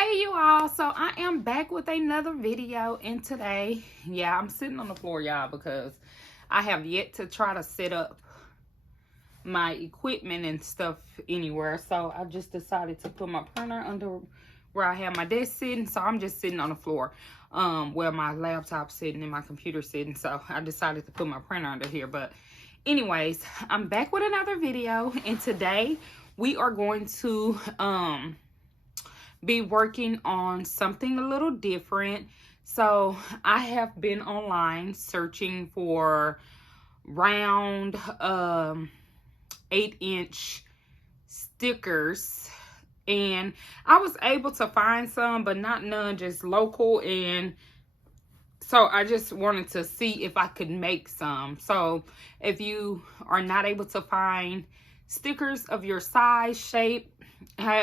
Hey you all, so I am back with another video, and today, yeah, I'm sitting on the floor, y'all, because I have yet to try to set up my equipment and stuff anywhere. So I just decided to put my printer under where I have my desk sitting. So I'm just sitting on the floor where my laptop's sitting and my computer sitting. So I decided to put my printer under here. But anyways, I'm back with another video, and today we are going to be working on something a little different. So I have been online searching for round 8-inch stickers, and I was able to find some, but not none, just local. And so I just wanted to see if I could make some. So if you are not able to find stickers of your size, shape,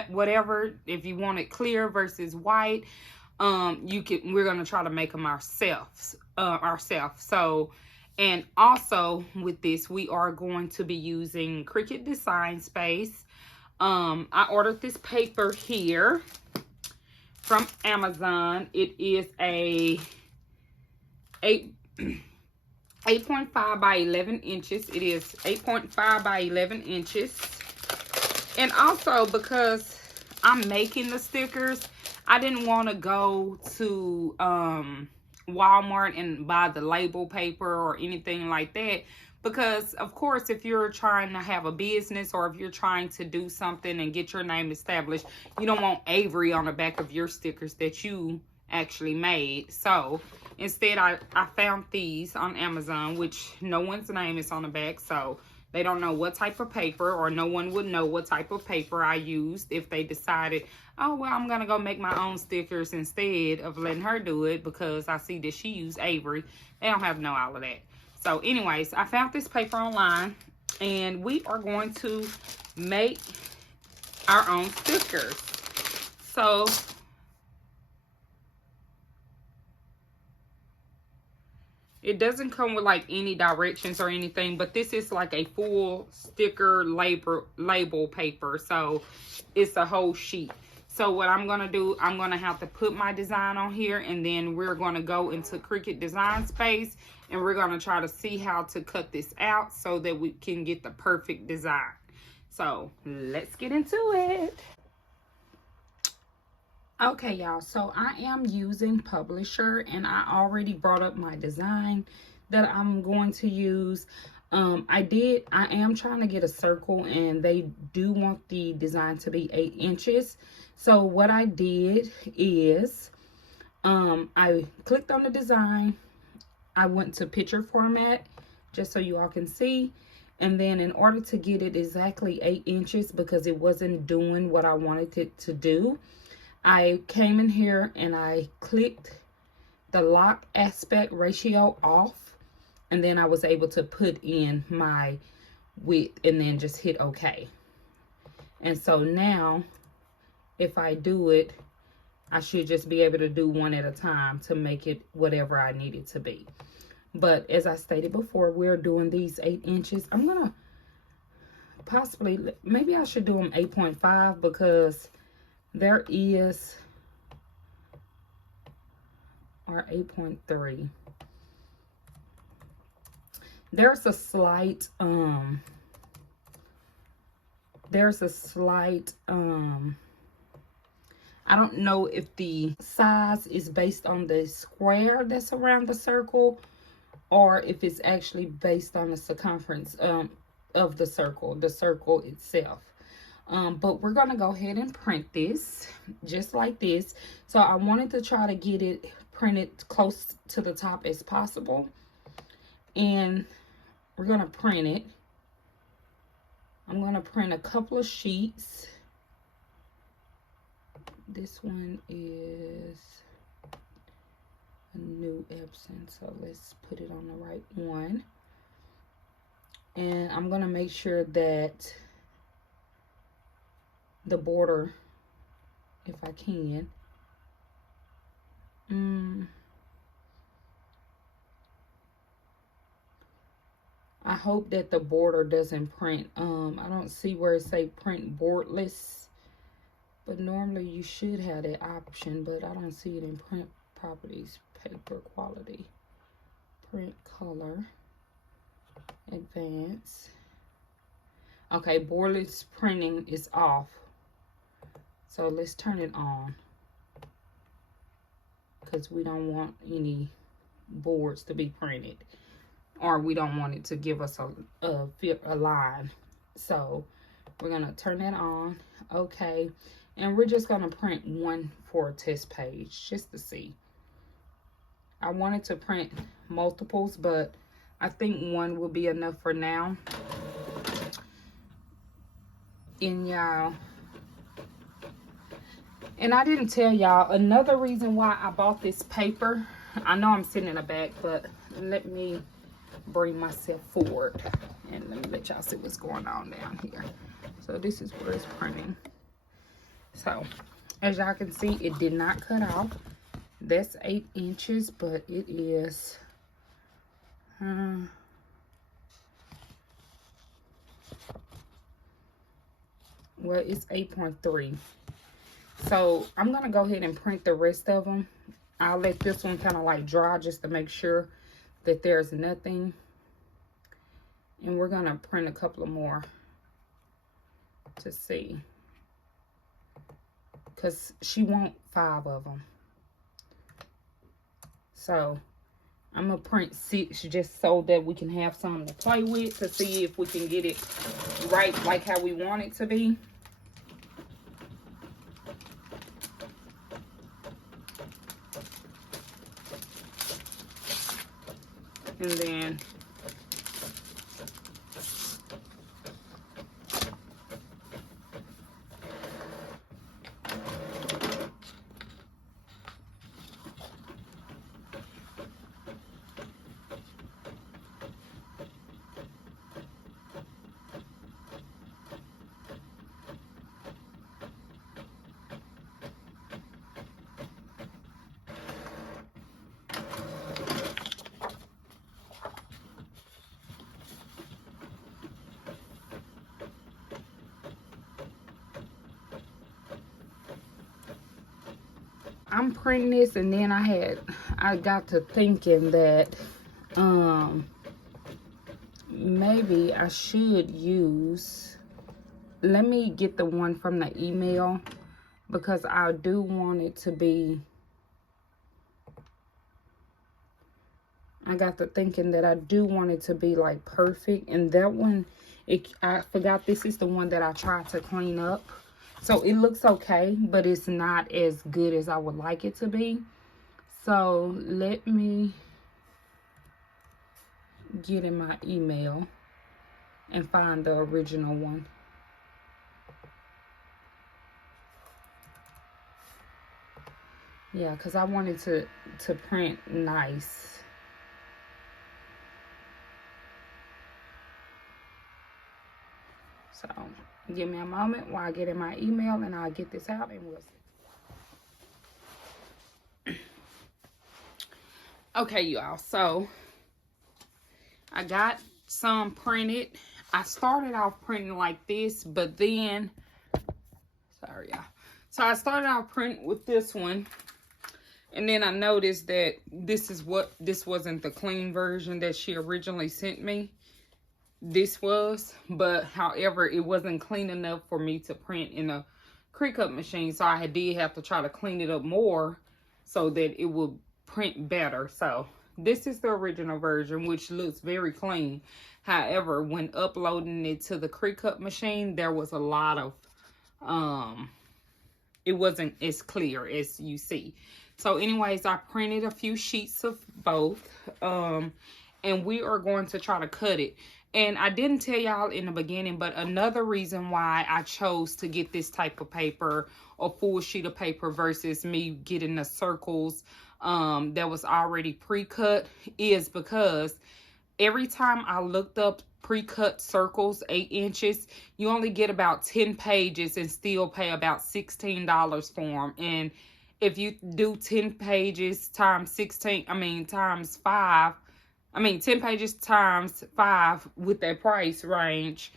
whatever, if you want it clear versus white, we're gonna try to make them ourselves. So, and also with this, we are going to be using Cricut Design Space. I ordered this paper here from Amazon. It is a 8.5 by 11 inches. It is 8.5 by 11 inches. And also, because I'm making the stickers, I didn't want to go to Walmart and buy the label paper or anything like that. Because, of course, if you're trying to have a business or if you're trying to do something and get your name established, you don't want Avery on the back of your stickers that you actually made. So instead, I found these on Amazon, which no one's name is on the back. So they don't know what type of paper, or no one would know what type of paper I used if they decided, oh, well, I'm going to go make my own stickers instead of letting her do it because I see that she used Avery. They don't have to know all of that. So anyways, I found this paper online, and we are going to make our own stickers. So it doesn't come with like any directions or anything, but this is like a full sticker label paper. So it's a whole sheet. So what I'm going to do, I'm going to have to put my design on here, and then we're going to go into Cricut Design Space, and we're going to try to see how to cut this out so that we can get the perfect design. So let's get into it. Okay, y'all, so I am using Publisher, and I already brought up my design that I'm going to use. I am trying to get a circle, and they do want the design to be 8 inches. So what I did is I clicked on the design. I went to picture format just so you all can see. And then in order to get it exactly 8 inches, because it wasn't doing what I wanted it to do, I came in here and I clicked the lock aspect ratio off, and then I was able to put in my width and then just hit OK. And so now if I do it, I should just be able to do one at a time to make it whatever I need it to be. But as I stated before, we're doing these 8 inches. I'm gonna possibly, maybe I should do them 8.5, because there is, or 8.3. There's a slight, I don't know if the size is based on the square that's around the circle, or if it's actually based on the circumference of the circle itself. But we're going to go ahead and print this just like this. So I wanted to try to get it printed close to the top as possible. And we're going to print it. I'm going to print a couple of sheets. This one is a new Epson, so let's put it on the right one. And I'm going to make sure that the border, if I can, I hope that the border doesn't print. I don't see where it say print borderless. But normally you should have that option, but I don't see it in print properties, paper quality, print color, advance. Okay, borderless printing is off. So let's turn it on, because we don't want any boards to be printed, or we don't want it to give us a line. So we're gonna turn that on. Okay, and we're just gonna print one for a test page just to see. I wanted to print multiples, but I think one will be enough for now. And y'all, and I didn't tell y'all another reason why I bought this paper. I know I'm sitting in the back, but let me bring myself forward and let me let y'all see what's going on down here. So this is where it's printing. So as y'all can see, it did not cut off. That's 8 inches, but it is well, it's 8.3. So I'm gonna go ahead and print the rest of them. I'll let this one kind of like dry just to make sure that there's nothing. And we're gonna print a couple of more to see, because she wants 5 of them. So I'm gonna print 6 just so that we can have something to play with to see if we can get it right like how we want it to be. And then I'm printing this, and then I got to thinking that maybe I should use, let me get the one from the email, because I do want it to be, I got to thinking that I do want it to be like perfect. And that one, I forgot this is the one that I tried to clean up. So it looks okay, but it's not as good as I would like it to be. So let me get in my email and find the original one. Yeah, because I wanted to print nice. So give me a moment while I get in my email, and I'll get this out and we'll see. Okay, y'all, so I got some printed. I started off printing like this, but then, sorry y'all. So I started off printing with this one, and then I noticed that this wasn't the clean version that she originally sent me. This was, but however, it wasn't clean enough for me to print in a Cricut machine, so I did have to try to clean it up more so that it would print better. So this is the original version, which looks very clean. However, when uploading it to the Cricut machine, there was a lot of it wasn't as clear as you see. So anyways, I printed a few sheets of both, and we are going to try to cut it. And I didn't tell y'all in the beginning, but another reason why I chose to get this type of paper, or full sheet of paper, versus me getting the circles that was already pre-cut, is because every time I looked up pre-cut circles, 8 inches, you only get about 10 pages and still pay about $16 for them. And if you do 10 pages times 10 pages times 5 with that price range,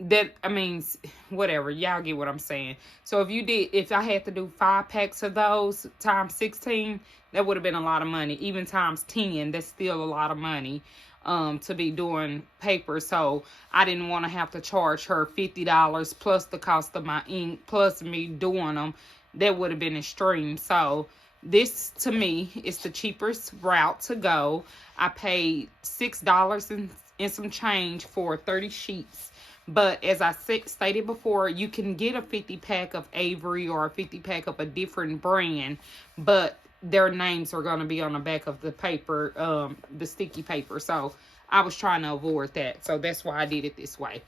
that, I mean, whatever, y'all get what I'm saying. So if I had to do 5 packs of those times 16, that would have been a lot of money. Even times 10, that's still a lot of money to be doing paper. So I didn't want to have to charge her $50 plus the cost of my ink plus me doing them. That would have been extreme. So this to me is the cheapest route to go. I paid $6 and some change for 30 sheets. But as I stated before, you can get a 50 pack of Avery or a 50 pack of a different brand, but their names are going to be on the back of the paper, the sticky paper. So I was trying to avoid that. So that's why I did it this way.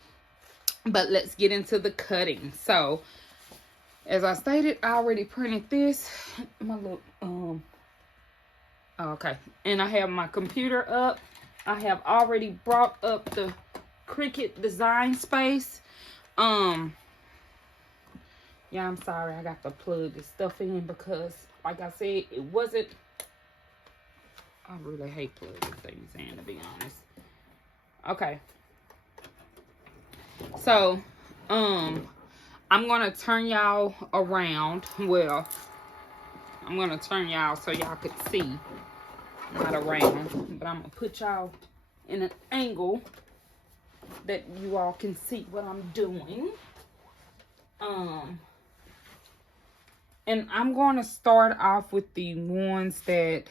But let's get into the cutting. So as I stated, I already printed this. My little, okay. And I have my computer up. I have already brought up the Cricut design space. Yeah, I'm sorry, I got to plug this stuff in because, like I said, it wasn't. I really hate plugging things in, to be honest. Okay. So, I'm gonna turn y'all around. Well, I'm gonna turn y'all so y'all could see, not around, but I'm gonna put y'all in an angle that you all can see what I'm doing. And I'm going to start off with the ones that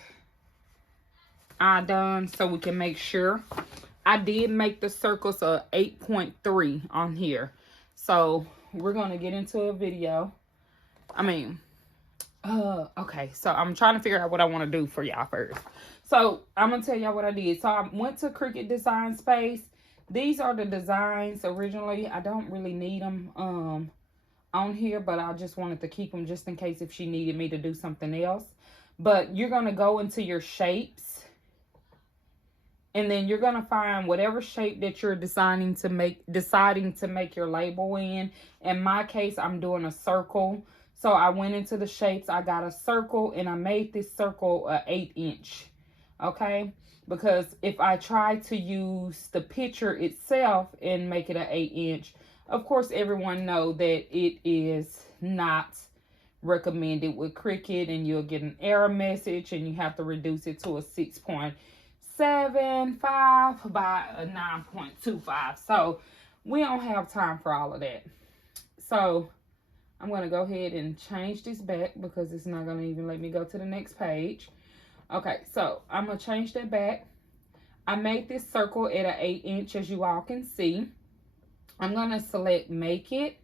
I done so we can make sure. I did make the circles a 8.3 on here. So we're going to get into a video. Okay, so I'm trying to figure out what I want to do for y'all first. So I'm going to tell y'all what I did. So I went to Cricut Design Space. These are the designs originally. I don't really need them on here, but I just wanted to keep them just in case if she needed me to do something else. But you're going to go into your shapes, and then you're going to find whatever shape that you're deciding to make your label in. In my case, I'm doing a circle. So I went into the shapes, I got a circle, and I made this circle an 8-inch. Okay? Because if I try to use the picture itself and make it an 8-inch, of course, everyone know that it is not recommended with Cricut, and you'll get an error message, and you have to reduce it to a 6.75 by a 9.25. So we don't have time for all of that. So I'm going to go ahead and change this back because it's not going to even let me go to the next page. Okay, so I'm going to change that back. I made this circle at an 8-inch, as you all can see. I'm going to select Make It.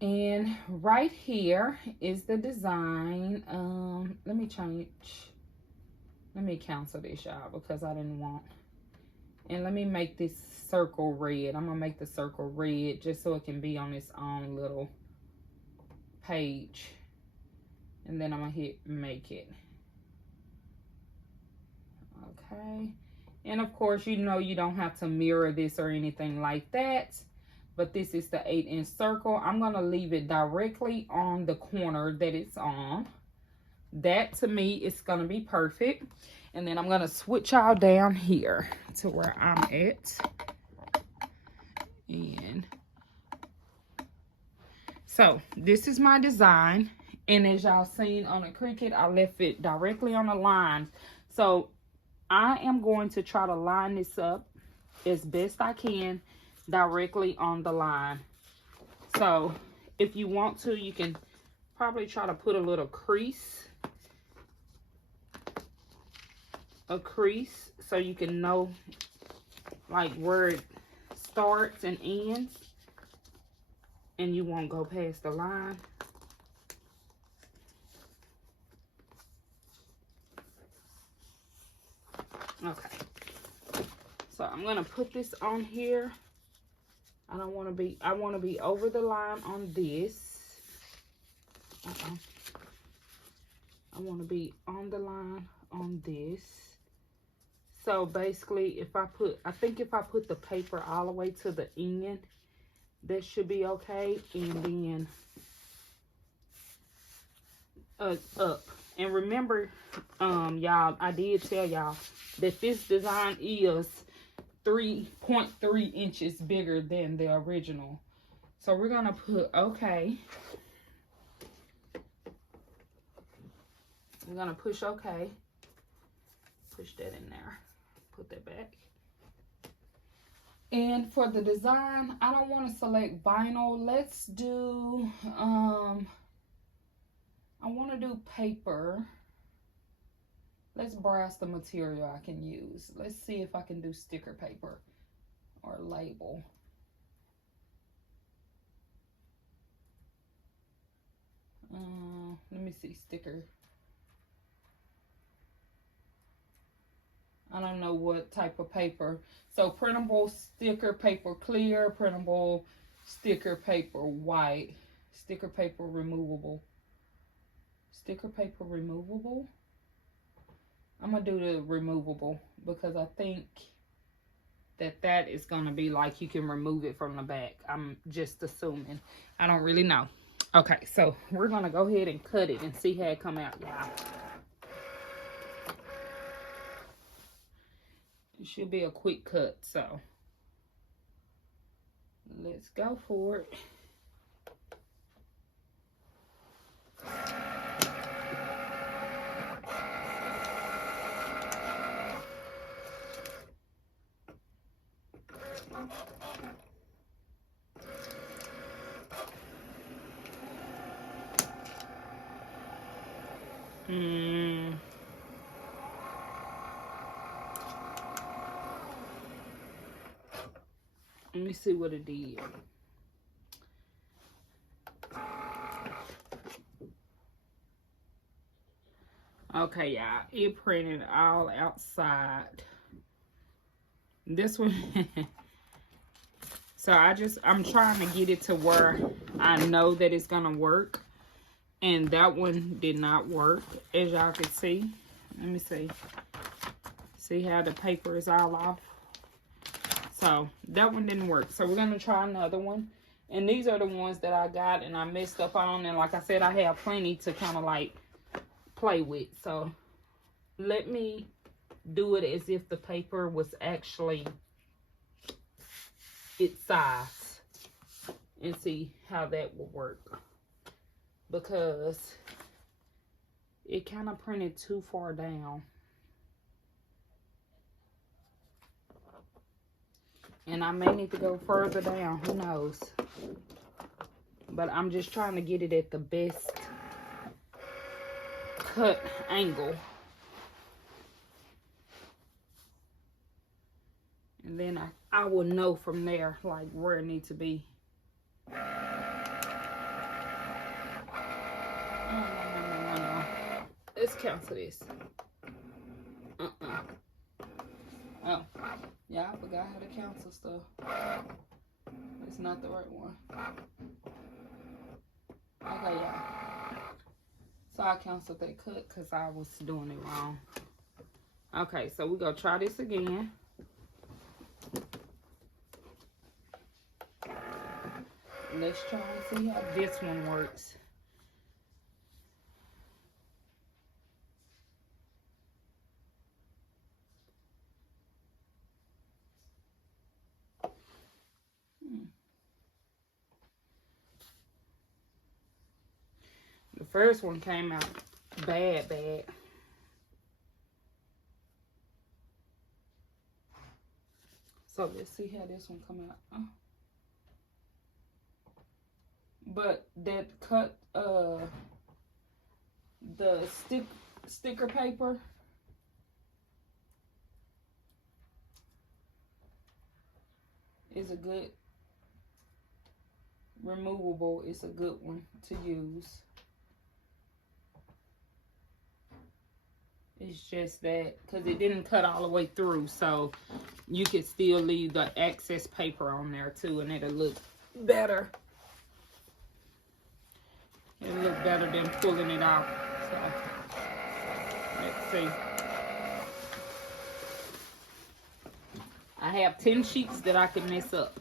And right here is the design. Let me cancel this, y'all, because I didn't want. And let me make this circle red. I'm going to make the circle red just so it can be on its own little page. And then I'm going to hit Make It. Okay. And of course, you know you don't have to mirror this or anything like that. But this is the 8-inch circle. I'm going to leave it directly on the corner that it's on. That, to me, is going to be perfect. And then I'm going to switch y'all down here to where I'm at. And so, this is my design. And as y'all seen on the Cricut, I left it directly on the line. So, I am going to try to line this up as best I can directly on the line. So if you want to, you can probably try to put a little crease. So you can know like where it starts and ends. And you won't go past the line. Okay. So I'm going to put this on here. I want to be over the line on this. I want to be on the line on this. So basically, I think if I put the paper all the way to the end, that should be okay. And then up. And remember, y'all, I did tell y'all that this design is 3.3 inches bigger than the original. So we're gonna put okay. We're gonna push okay. Push that in there. Put that back. And for the design, I don't want to select vinyl. Let's do I want to do paper. Let's browse the material I can use. Let's see if I can do sticker paper or label. Let me see, sticker. I don't know what type of paper. So printable sticker paper clear, printable sticker paper white, sticker paper removable. Sticker paper removable? I'm going to do the removable because I think that is going to be like you can remove it from the back. I'm just assuming. I don't really know. Okay, so we're going to go ahead and cut it and see how it come out. Wow. It should be a quick cut, so let's go for it. Let me see what it did. Okay, y'all, it printed all outside. This one, so I'm trying to get it to where I know that it's gonna work. And that one did not work, as y'all can see. Let me see. See how the paper is all off? So that one didn't work. So we're gonna try another one. And these are the ones that I got and I messed up on. And like I said, I have plenty to kind of like play with. So let me do it as if the paper was actually its size and see how that will work, because it kind of printed too far down. And I may need to go further down, who knows. But I'm just trying to get it at the best cut angle. And then I will know from there, like, where it needs to be. No. Let's cancel this. Oh, yeah, I forgot how to cancel stuff. It's not the right one. Okay, yeah. So I canceled that cut because I was doing it wrong. Okay, so we're going to try this again. Let's try and see how this one works. The first one came out bad. So let's see how this one come out. Oh. But that cut the sticker paper is a good removable. It's a good one to use. It's just that because it didn't cut all the way through, so you could still leave the excess paper on there too, and it'll look better. It'll look better than pulling it out. So let's see. I have 10 sheets that I can mess up.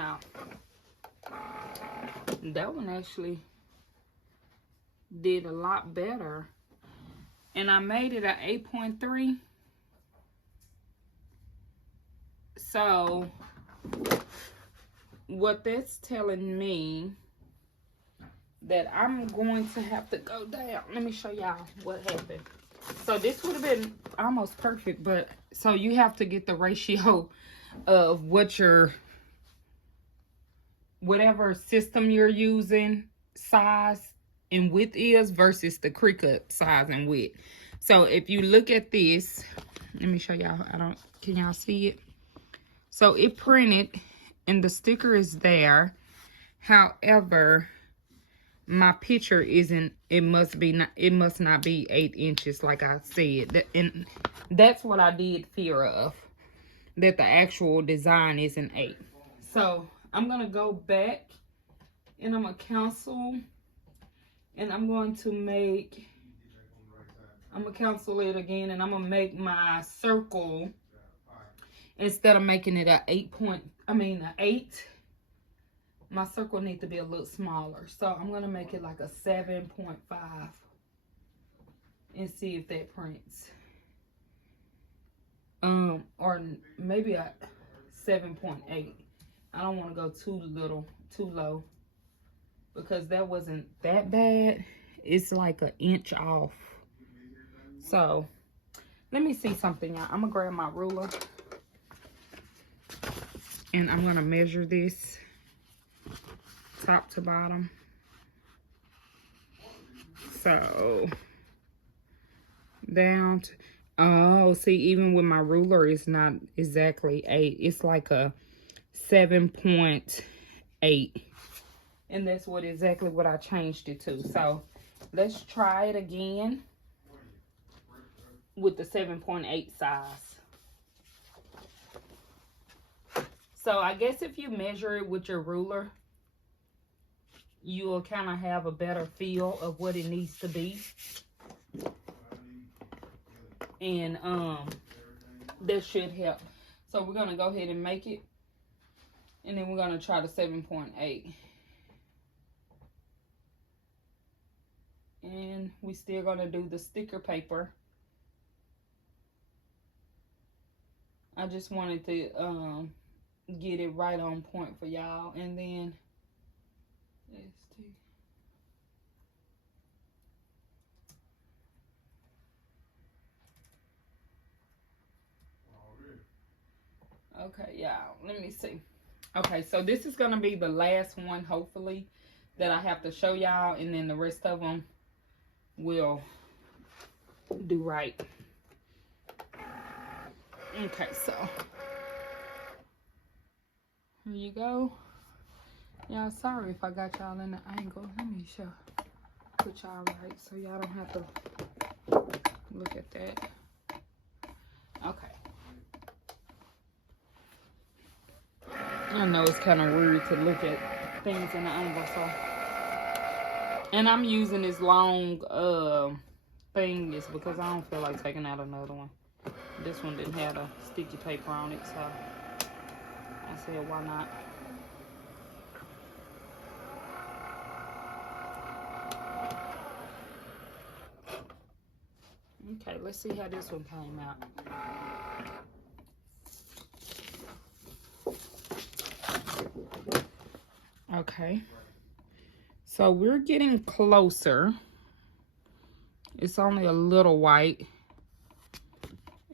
Now, that one actually did a lot better. And I made it at 8.3. So, what that's telling me that I'm going to have to go down. Let me show y'all what happened. So this would have been almost perfect, but so you have to get the ratio of what your, whatever system you're using, size and width is versus the Cricut size and width. So if you look at this, let me show y'all. Can y'all see it? So it printed and the sticker is there. However, my picture isn't, it must not be 8 inches like I said. And that's what I did fear of, that the actual design isn't 8. So I'm gonna go back and I'm gonna cancel, and I'm gonna cancel it again, and I'm gonna make my circle, instead of making it an 8, my circle needs to be a little smaller. So I'm going to make it like a 7.5 and see if that prints. Or maybe a 7.8. I don't want to go too low, because that wasn't that bad. It's like an inch off. So let me see something, y'all. I'm going to grab my ruler and I'm going to measure this top to bottom. So down to, oh, see, even with my ruler, it's not exactly 8. It's like a 7.8. And that's exactly what I changed it to. So let's try it again with the 7.8 size. So I guess if you measure it with your rular, you'll kind of have a better feel of what it needs to be. And that should help. So we're going to go ahead and make it. And then we're going to try the 7.8. And we still going to do the sticker paper. I just wanted to get it right on point for y'all. And then let's see. Okay, y'all, let me see. Okay, so this is gonna be the last one, hopefully, that I have to show y'all, and then the rest of them will do right. Okay, so here you go. Y'all, sorry if I got y'all in the angle. Let me put y'all right so y'all don't have to look at that. Okay. I know it's kind of weird to look at things in the angle, so. And I'm using this long thing is because I don't feel like taking out another one. This one didn't have a sticky paper on it, so I said, why not? Okay, let's see how this one came out. Okay, so we're getting closer. It's only a little white,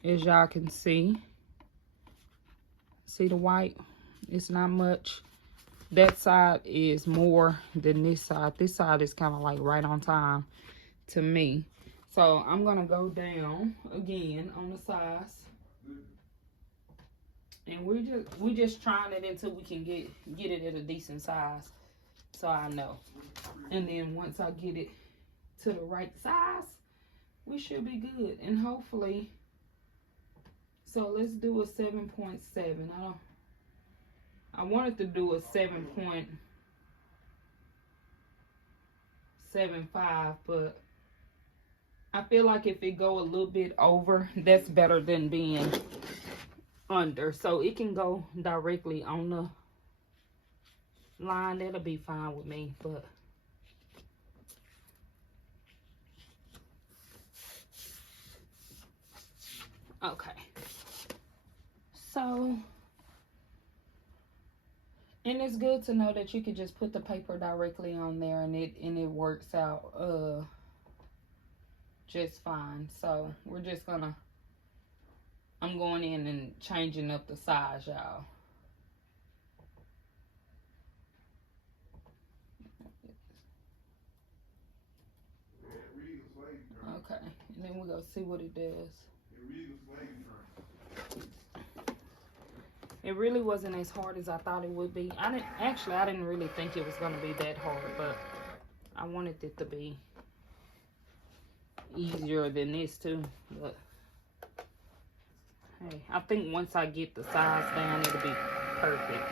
as y'all can see. See the white? It's not much. That side is more than this side. This side is kind of like right on time to me. So I'm gonna go down again on the size. And we're just trying it until we can get it at a decent size, so I know. And then once I get it to the right size, we should be good. And hopefully, so let's do a 7.7. I wanted to do a 7.75, but I feel like if it go a little bit over, that's better than being under. So it can go directly on line, that'll be fine with me. But okay, so, and it's good to know that you can just put the paper directly on there and it works out just fine. So we're just gonna, I'm going in and changing up the size, y'all. Okay, and then we're gonna see what it does. It really wasn't as hard as I thought it would be. I didn't really think it was gonna be that hard, but I wanted it to be easier than this too. But hey, I think once I get the size down, it'll be perfect.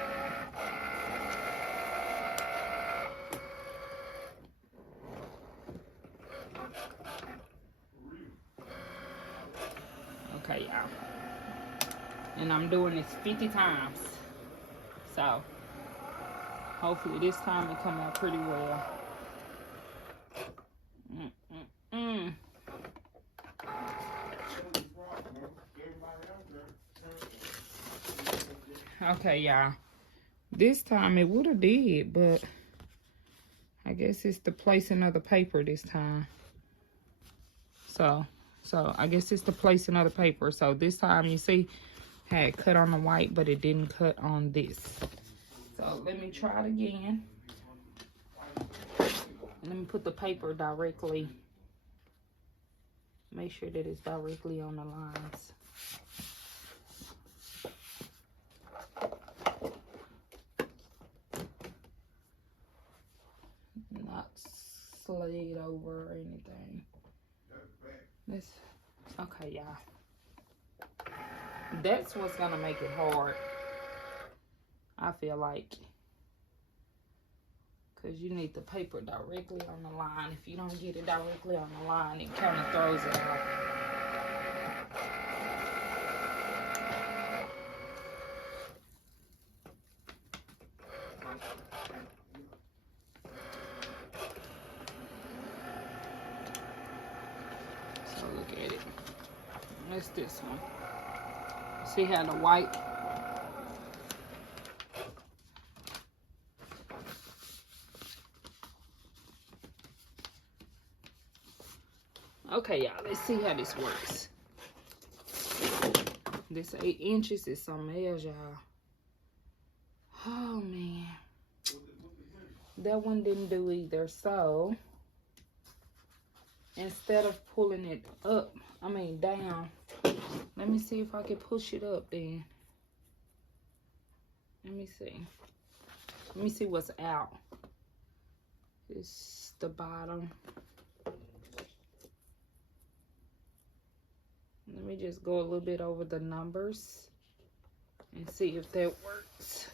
Okay, y'all. And I'm doing this 50 times. So hopefully this time it come out pretty well. Okay, y'all. This time it would have did, but I guess it's the placing of the paper this time. So I guess it's the placing of the paper. So this time you see, I had cut on the white, but it didn't cut on this. So let me try it again. Let me put the paper directly. Make sure that it's directly on the lines. Not slide over or anything. This, okay, y'all. That's what's gonna make it hard, I feel like, because you need the paper directly on the line. If you don't get it directly on the line, it kind of throws it off. So look at it. That's this one. See how the white, okay, y'all, let's see how this works. This 8 inches is something else, y'all. Oh man, that one didn't do either. So instead of pulling it up, I mean down, let me see if I can push it up then. Let me see what's out. It's the bottom. Let me just go a little bit over the numbers and see if that works.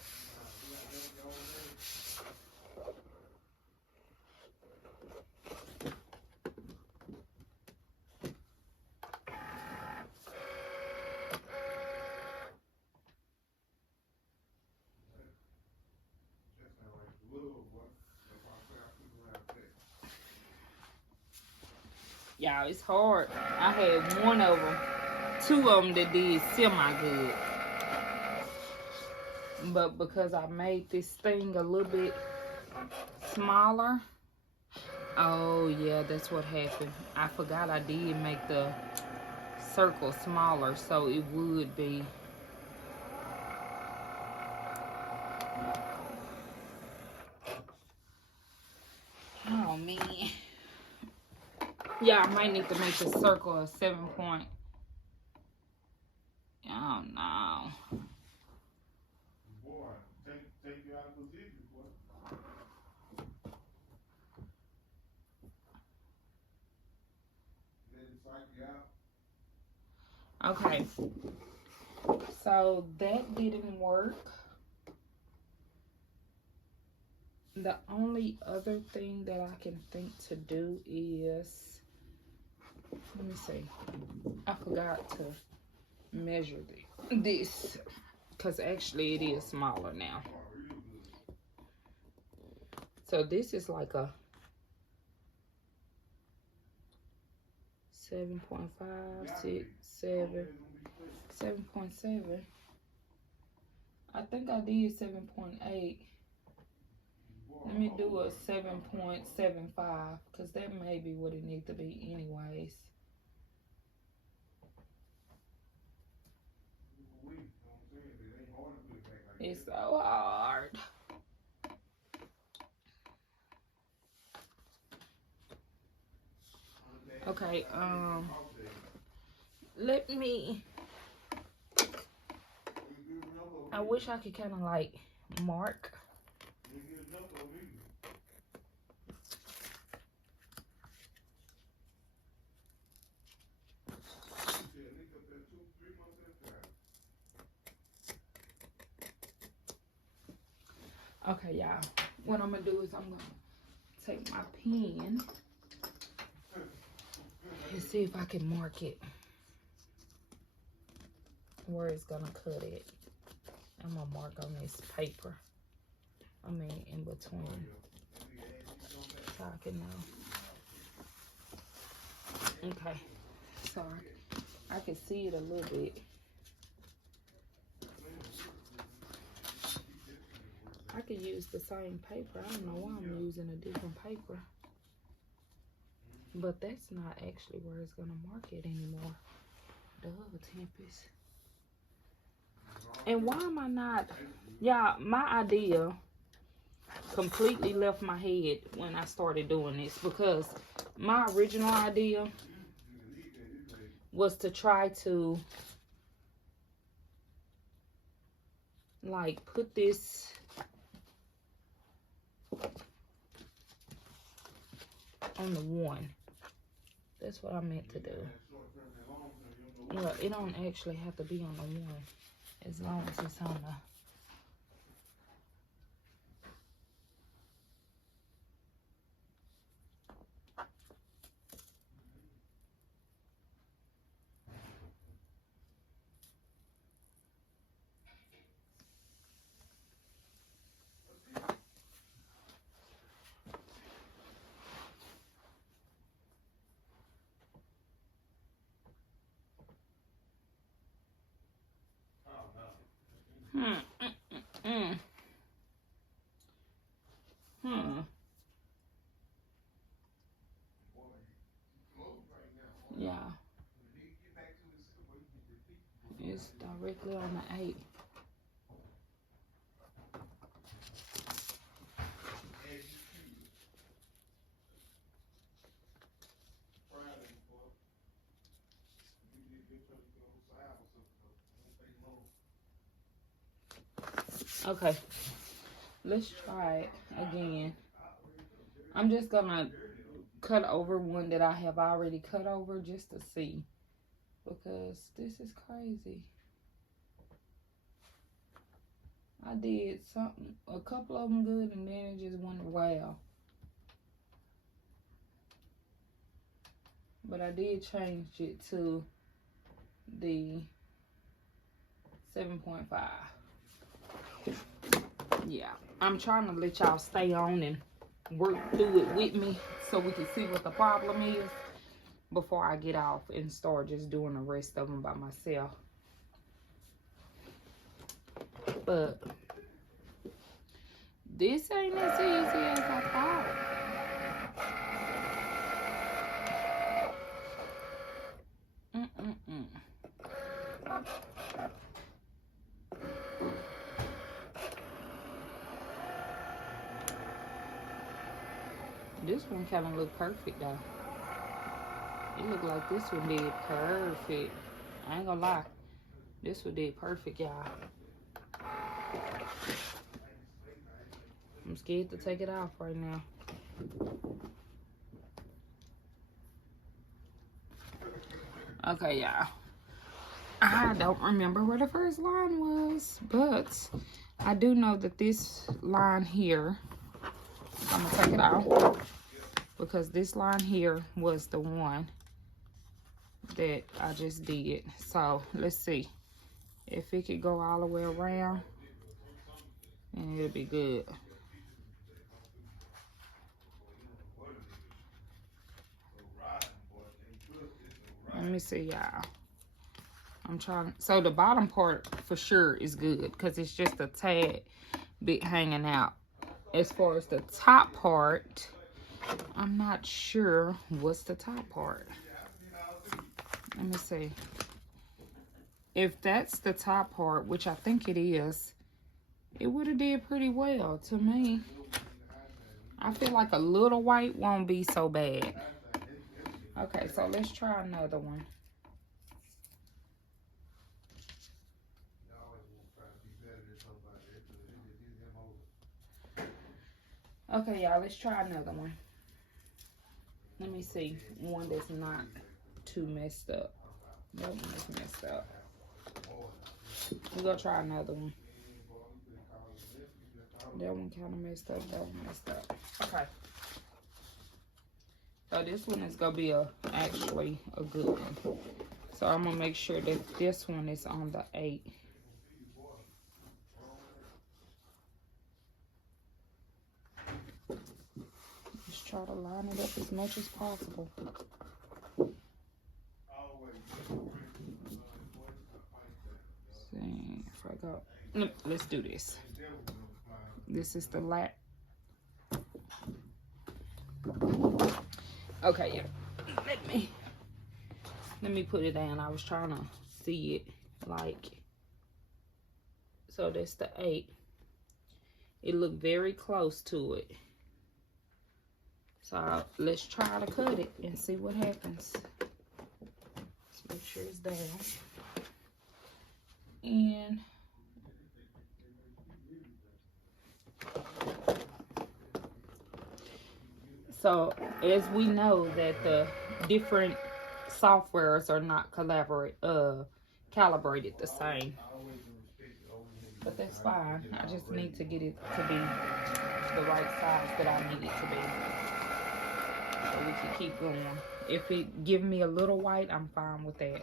Y'all, it's hard. I had one of them, 2 of them that did semi-good. But because I made this thing a little bit smaller. Oh, yeah, that's what happened. I forgot I did make the circle smaller, so it would be. Oh, man. Yeah, I might need to make the circle a 7 point. Oh, no. Boy, take you out of position, boy. Let it psych you out. Okay. So that didn't work. The only other thing that I can think to do is, let me see. I forgot to measure this because actually it is smaller now. So this is like a 7.5, 6, 7, 7.7. I think I did 7.8. Let me do a 7.75 because that may be what it needs to be anyways. It's so hard. Okay, let me, I wish I could kind of like mark. Okay, y'all, what I'm gonna do is I'm gonna take my pen and see if I can mark it where it's gonna cut it. I'm gonna mark on this paper. I mean, in between, so I can know. Okay, so I can see it a little bit. I could use the same paper. I don't know why I'm using a different paper. But that's not actually where it's gonna mark it anymore. Duh, Tempest. And why am I not? Yeah, my idea completely left my head when I started doing this, because my original idea was to try to like put this on the one. That's what I meant to do. Well, it don't actually have to be on the one as long as it's on the. Yeah. It's directly on the 8. Okay, let's try it again. I'm just gonna cut over one that I have already cut over just to see, because this is crazy. I did something, a couple of them good, and then it just went well. But I did change it to the 7.5. Yeah, I'm trying to let y'all stay on and work through it with me so we can see what the problem is before I get off and start just doing the rest of them by myself. But this ain't as easy as I thought. This one kind of look perfect though. It look like this one did perfect. I ain't gonna lie. This one did perfect, y'all. I'm scared to take it off right now. Okay, y'all. I don't remember where the first line was, but I do know that this line here, I'm gonna take it off because this line here was the one that I just did. So let's see if it could go all the way around, and it'll be good. Let me see, y'all. I'm trying. So the bottom part for sure is good because it's just a tad bit hanging out. As far as the top part, I'm not sure what's the top part. Let me see. If that's the top part, which I think it is, it would have did pretty well to me. I feel like a little white won't be so bad. Okay, so let's try another one. Okay, y'all, let's try another one. Let me see. One that's not too messed up. That one is messed up. We're going to try another one. That one kind of messed up. That one messed up. Okay. So this one is going to be actually a good one. So I'm going to make sure that this one is on the 8. Just try to line it up as much as possible. See if I go. Look, let's do this. This is the lat. Okay, yeah. Let me put it down. I was trying to see it like. So that's the 8. It looked very close to it. So let's try to cut it and see what happens. Let's make sure it's down. And so as we know that the different softwares are not calibrated the same. But that's fine. I just need to get it to be the right size that I need it to be. So we can keep going. If it give me a little white, I'm fine with that.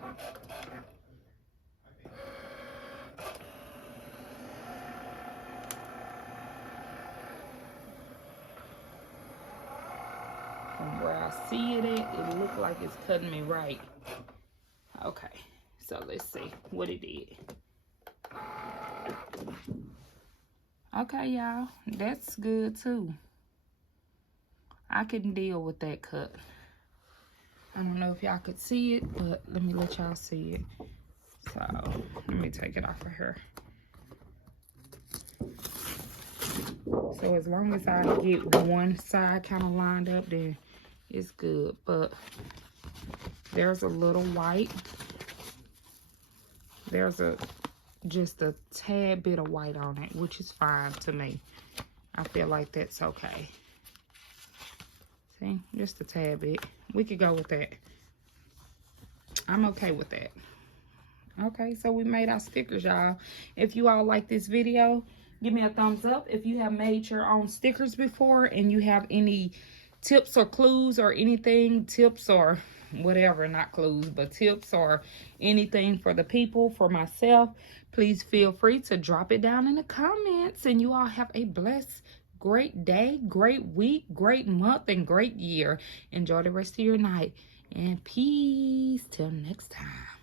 From where I see it at, it look like it's cutting me right. Okay, so let's see what it did. Okay, y'all, that's good too. I can deal with that cut. I don't know if y'all could see it, but let me let y'all see it. So let me take it off of her. So as long as I get one side kind of lined up, then it's good. But there's a little white. There's just a tad bit of white on it, which is fine to me. I feel like that's okay. See, just a tad bit. We could go with that. I'm okay with that. Okay, so we made our stickers, y'all. If you all like this video, give me a thumbs up. If you have made your own stickers before and you have any tips or clues or anything, tips or whatever, not clues, but tips or anything for the people, for myself, please feel free to drop it down in the comments. And you all have a blessed, great day, great week, great month, and great year. Enjoy the rest of your night. And peace till next time.